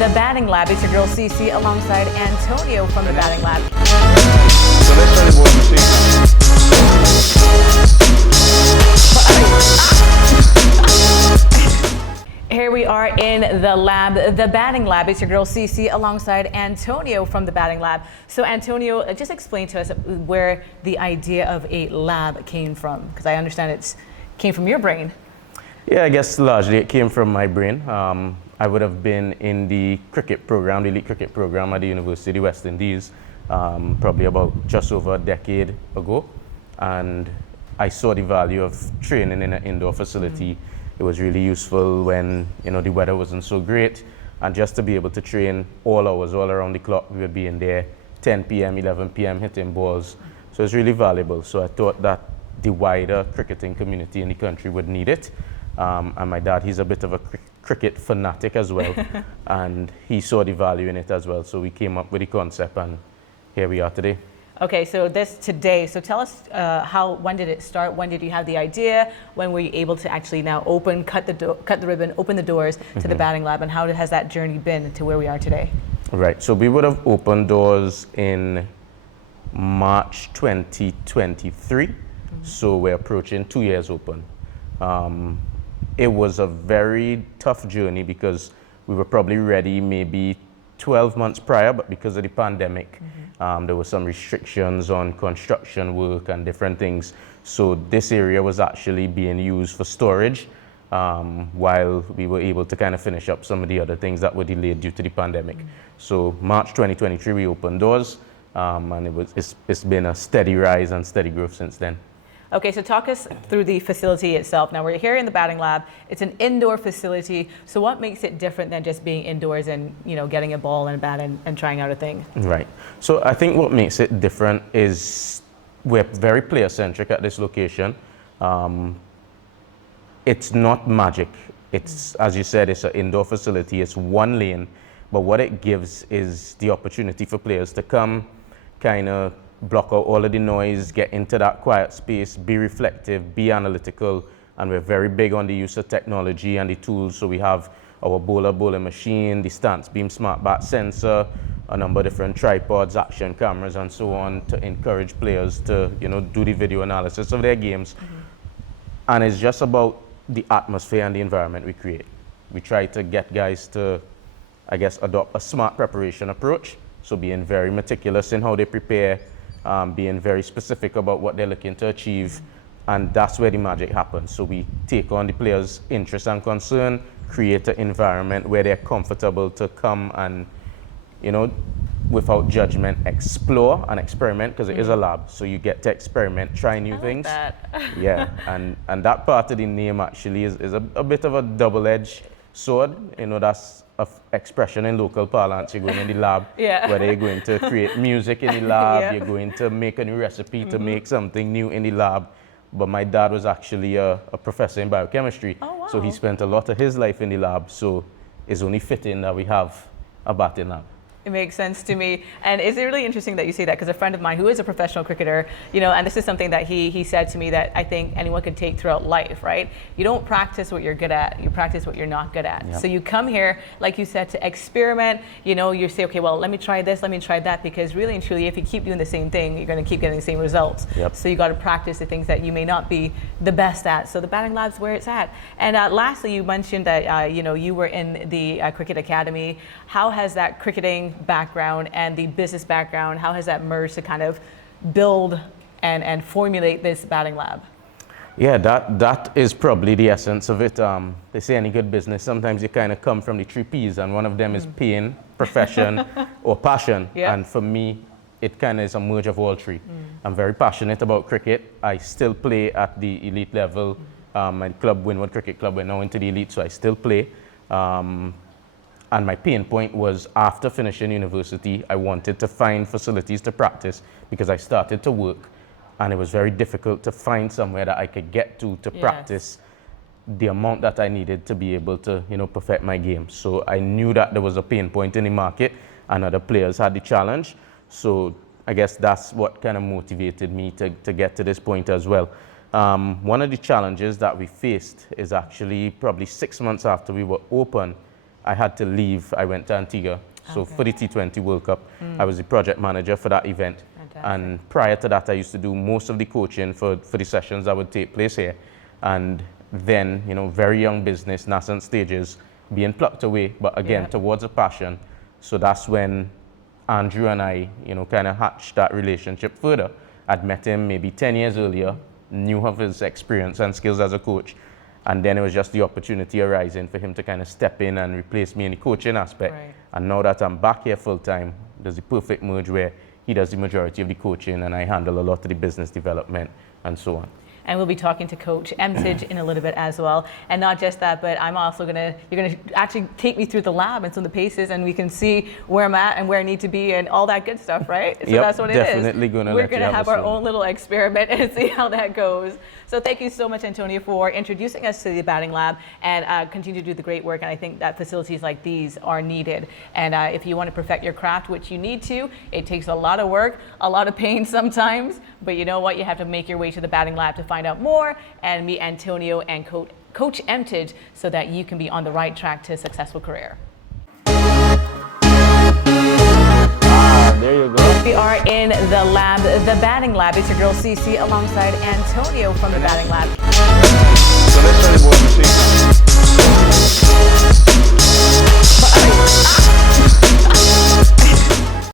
The Batting Lab. It's your girl CiCi alongside Antonio from The Batting Lab. So let's tell you what we see. Here we are in the lab, The Batting Lab. It's your girl CiCi alongside Antonio from The Batting Lab. So Antonio, just explain to us where the idea of a lab came from, because I understand it came from your brain. Yeah, I guess largely it came from my brain. I would have been in the cricket program, the elite cricket program at the University of the West Indies, probably about just over a decade ago. And I saw the value of training in an indoor facility. It was really useful when the weather wasn't so great, and just to be able to train all hours, all around the clock. We would be in there 10 p.m., 11 p.m. hitting balls. So it's really valuable. So I thought that the wider cricketing community in the country would need it. And my dad, he's a bit of a cricket fanatic as well, and he saw the value in it as well. So we came up with the concept, and here we are today. Okay, so today. So tell us when did it start? When did you have the idea? When were you able to actually now cut the ribbon, open the doors to the Batting Lab, and how has that journey been to where we are today? Right. So we would have opened doors in March 2023. So we're approaching 2 years open. It was a very tough journey because we were probably ready maybe 12 months prior, but because of the pandemic, there were some restrictions on construction work and different things. So this area was actually being used for storage while we were able to kind of finish up some of the other things that were delayed due to the pandemic. So March 2023, we opened doors, and it's been a steady rise and steady growth since then. Okay, so talk us through the facility itself. Now we're here in the Batting Lab. It's an indoor facility. So what makes it different than just being indoors and getting a ball and a bat and trying out a thing? Right. So I think what makes it different is we're very player-centric at this location. It's not magic. It's, as you said, it's an indoor facility. It's one lane. But what it gives is the opportunity for players to come, kind of block out all of the noise, get into that quiet space, be reflective, be analytical, and we're very big on the use of technology and the tools. So we have our bowling machine, the stance beam smart bat sensor, a number of different tripods, action cameras, and so on to encourage players to do the video analysis of their games. And it's just about the atmosphere and the environment we create. We try to get guys to, I guess, adopt a smart preparation approach. So being very meticulous in how they prepare, being very specific about what they're looking to achieve, and that's where the magic happens. So we take on the players' interest and concern, create an environment where they're comfortable to come and, without judgment, explore and experiment, because it is a lab. So you get to experiment, try new things. That. Yeah, and that part of the name actually is a bit of a double-edged sword. That's an expression in local parlance. You're going in the lab, whether you're going to create music in the lab, you're going to make a new recipe to make something new in the lab. But my dad was actually a professor in biochemistry. Oh, wow. So he spent a lot of his life in the lab. So it's only fitting that we have a batting lab. It makes sense to me. And it's really interesting that you say that, because a friend of mine who is a professional cricketer, and this is something that he said to me that I think anyone can take throughout life, right? You don't practice what you're good at, you practice what you're not good at. Yep. So you come here, like you said, to experiment. You say, okay, well, let me try this, let me try that, because really and truly, if you keep doing the same thing, you're going to keep getting the same results. Yep. So you got to practice the things that you may not be the best at. So the Batting Lab's where it's at. And lastly, you mentioned that you were in the cricket academy. How has that cricketing background and the business background, how has that merged to kind of build and formulate this Batting Lab? Yeah, that is probably the essence of it. They say any good business, sometimes you kind of come from the three P's, and one of them is pain, profession, or passion. Yeah. And for me, it kind of is a merge of all three. I'm very passionate about cricket. I still play at the elite level. My club, Winwood Cricket Club, went now into the elite, so I still play. And my pain point was, after finishing university, I wanted to find facilities to practice because I started to work, and it was very difficult to find somewhere that I could get to practice the amount that I needed to be able to, perfect my game. So I knew that there was a pain point in the market and other players had the challenge. So I guess that's what kind of motivated me to get to this point as well. One of the challenges that we faced is actually probably 6 months after we were open, I had to leave. I went to Antigua. So Okay. for the T20 World Cup, I was the project manager for that event. Fantastic. And prior to that, I used to do most of the coaching for the sessions that would take place here. And then, you know, very young business, nascent stages, being plucked away, but again, Yep. towards a passion. So that's when Andrew and I, you know, kind of hatched that relationship further. I'd met him maybe 10 years earlier, knew of his experience and skills as a coach. And then it was just the opportunity arising for him to kind of step in and replace me in the coaching aspect. Right. And now that I'm back here full time, there's a perfect merge where he does the majority of the coaching and I handle a lot of the business development and so on. And we'll be talking to Coach Emtage in a little bit as well. And not just that, but I'm also you're gonna actually take me through the lab and some of the paces, and we can see where I'm at and where I need to be and all that good stuff, right? So Yep, that's what it is. definitely gonna We're let you gonna have have a our swing. own little experiment and see how that goes. So thank you so much, Antonio, for introducing us to the Batting Lab, and continue to do the great work. And I think that facilities like these are needed. And if you want to perfect your craft, which you need to, it takes a lot of work, a lot of pain sometimes. But you know what? You have to make your way to the Batting Lab to find out more and meet Antonio and Coach Emtage so that you can be on the right track to a successful career. There you go. We are in the lab, the Batting Lab. It's your girl CiCi alongside Antonio from the Batting Lab. So let's try the board machine.